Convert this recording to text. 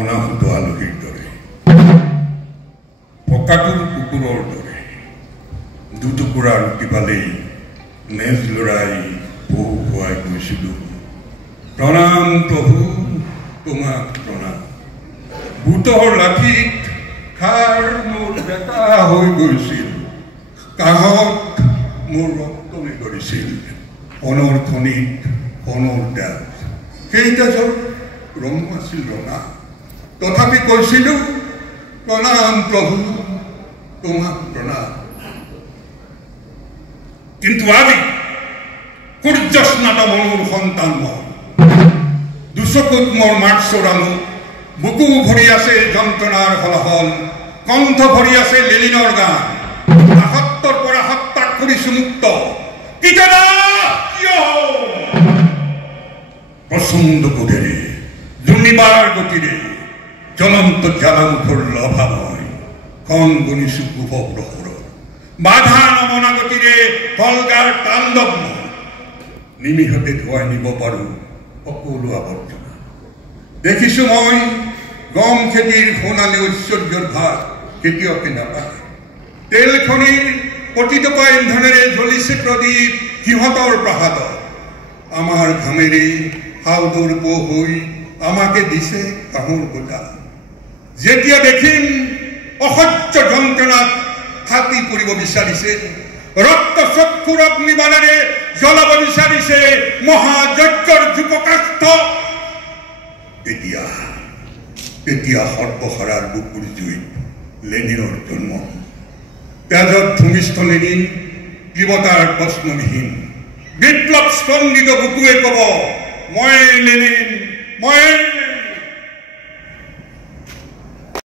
অনাহুত আলহীৰ দৰে পকাটোৰ কুকুৰৰ দৰে দুটুকুৰা ৰুটি পালেই নেজ লৰাই বহু খুৱাই গৈছিলোঁ। প্ৰণাম প্ৰভু, তোমাক প্ৰণাম। ভূতৰ লাঠিত খাৰ মোৰ বেটা হৈ গৈছিল, কাঁহত মোৰ ৰক্ত নিগৰিছিল, সোণৰ খনিত সোণৰ তেজ, সেই তেজৰ ৰং আছিল ৰঙা। তথাপি কৈছিলোঁ প্ৰণাম প্ৰভু, তোমাক প্ৰণাম। কিন্তু আজি সূৰ্যস্নাত মনুৰ সন্তান মই, দুচকুত মোৰ মাত চোৰানো, বুকু ভৰি আছে যন্ত্ৰণাৰ হলহল, কণ্ঠ ভৰি আছে লেলিনৰ গান, আসত্তৰ পৰা সত্যাগ কৰিছো মুক্ত। প্ৰচণ্ড কোধেৰে দুৰ্নিবাৰ গতিৰে জ্বলন্ত জ্বালামুখৰ লভা মই কণ গুণিছো কুভ প্ৰহৰৰ, বাধা নমনা গতিৰে ভলগাৰ তাণ্ডৱ মই নিমিষতে ধুৱাই নিব পাৰো সকলো আৱৰ্জনা। দেখিছো মই গম খেতিৰ সোণালী ঐশ্বৰ্যৰ ভাগ কেতিয়াওকে নাপায়। তেল খনিৰ কোটি টকা ইন্ধনেৰে জ্বলিছে প্ৰদীপ সিহঁতৰ প্ৰাসাদত। আমাৰ ঘামেৰে হাওদৰ পো হৈ আমাকে দিছে কাঁহৰ গোটা। যেতিয়া দেখিম অসহ্য যন্ত্ৰণাত ফাটি পৰিব বিচাৰিছে, ৰক্ত চক্ষুৰ অগ্নিবাণেৰে জ্বলাব বিচাৰিছে মহাযজ্ঞৰ যুৱকাষ্ঠ, তেতিয়া সৰ্বহাৰাৰ বুকুৰ জুইত লেনিনৰ জন্ম। তেজত ভূমিষ্ঠ লেনিন কৃপতাৰ প্ৰশ্নবিহীন, বিপ্লৱ স্পন্দিত বুকুৱে কব মই লেনিন, মই